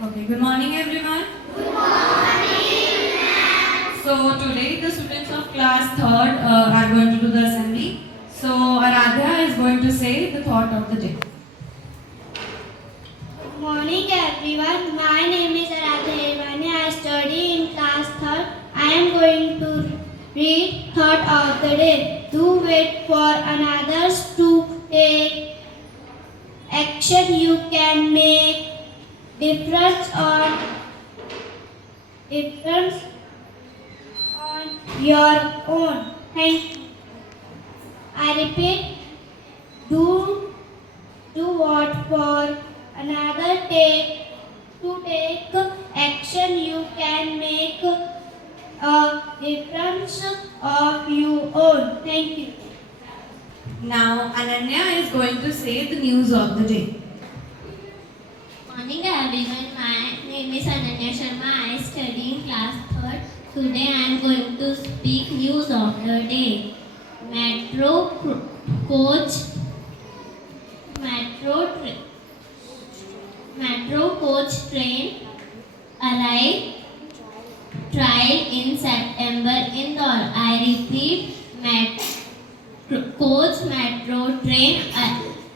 Okay, good morning everyone. Good morning. So today the students of class 3rd are going to do the assembly. So Aradhya is going to say the thought of the day. Good morning everyone. My name is Aradhya Irvani. I study in class 3rd. I am going to read thought of the day. Do wait for others to take action. You can make difference on your own. Thank you. I repeat, do what for another to take action. You can make a difference of your own. Thank you. Now Ananya is going to say the news of the day. Morning everyone, my name is Ananya Sharma. I study in class 3rd. Today I am going to speak news of the day. Metro coach train arrived trial in September Indore. I repeat, coach metro train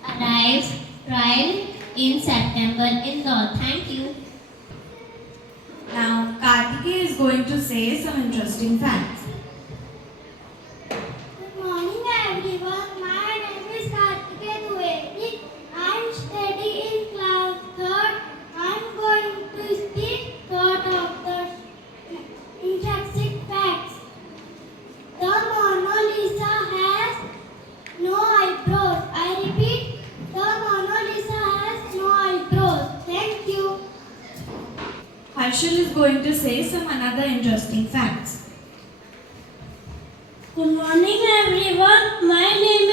arrives trial in September Indore. Thank you. Now Kartikeya is going to say some interesting facts. Good morning everyone. My name is Kartikeya Dwivedi. I am studying in class 3rd. I am going to speak thought of the interesting facts. The Mona Lisa has no eyebrows. I repeat, the Mona Lisa has no eyebrows. Thank you. Harshal is going to say some another interesting facts. Good morning everyone. My name